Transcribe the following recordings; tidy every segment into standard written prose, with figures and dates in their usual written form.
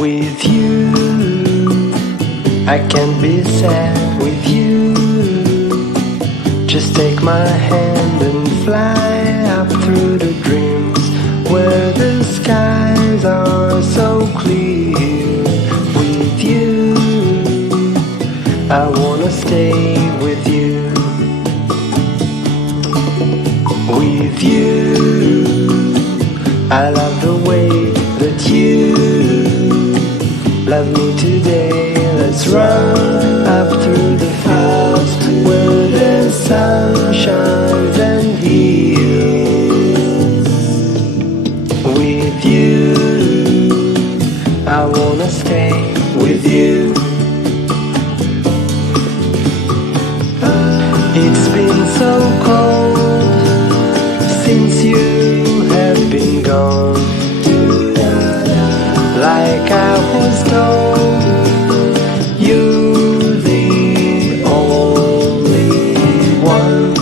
With you, I can't be sad with you. Just take my hand and fly up through the dreams where the skies are so clear. With you, I wanna stay with you. With you, I love the way that you love me today. Let's run up through the fields where the sun shines and heals. With you, I wanna stay with you. It's been so cold since you have been gone. Like I was told, you're the only one.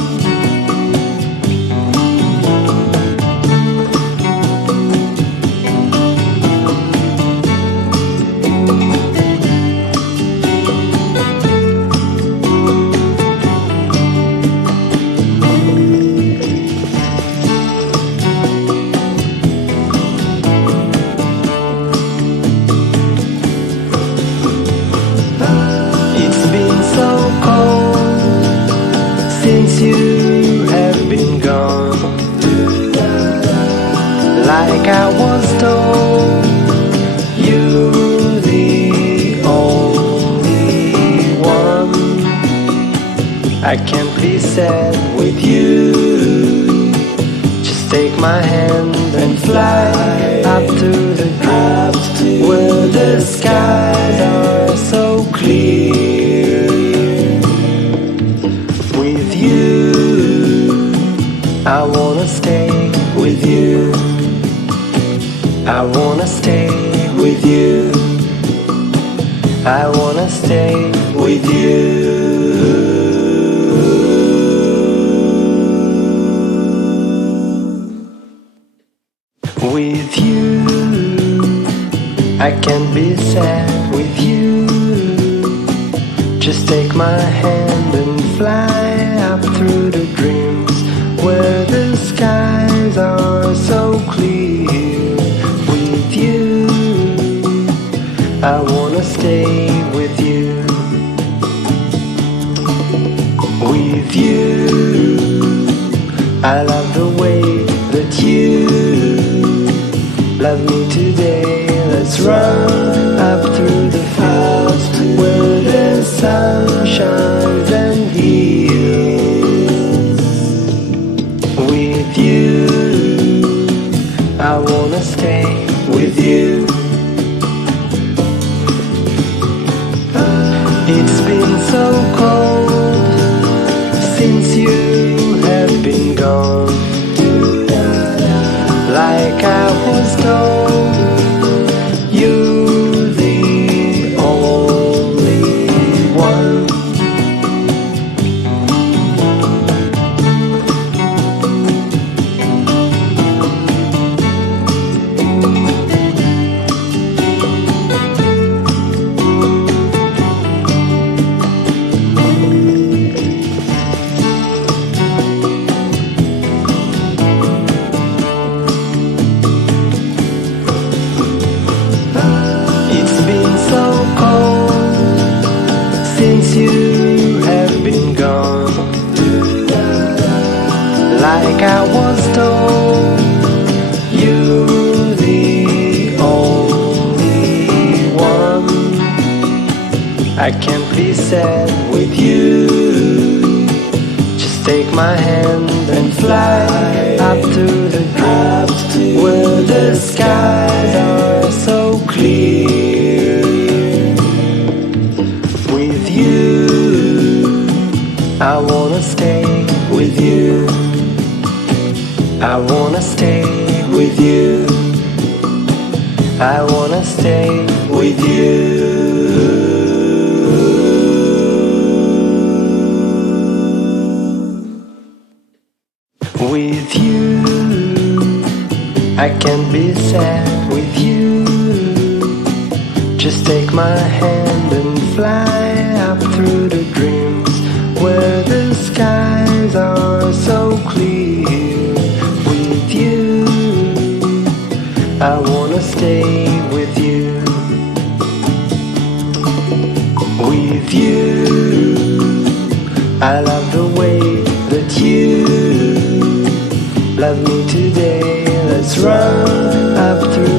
Since you have been gone, like I was told, you're the only one. I can't be sad with you. Just take my hand and fly up to the clouds where the skies are so clear. With you, I wanna stay with you. I wanna stay with you. I wanna stay with you. With you, I can't be sad with you. Just take my hand and fly up through the dreams where the skies are so clear. With you, I wanna stay with you. With you, I love the way that you love me today. Let's run up through the fields where the sun shines and heals. With you, I wanna stay with you. It's been so cold since you have been gone. Like I was told, you're the only one. Since you have been gone, like I was told, you're the only one. I can't be sad with you. Just take my hand and fly up to the clouds where the skies are so clear. With you, I wanna stay with you. I wanna stay with you. I wanna stay with you. With you, I can't be sad with you. Just take my hand and fly up through the dreams where the skies are so clear. With you, I wanna stay with you. With you, I love the way that you love me today. Let's run up through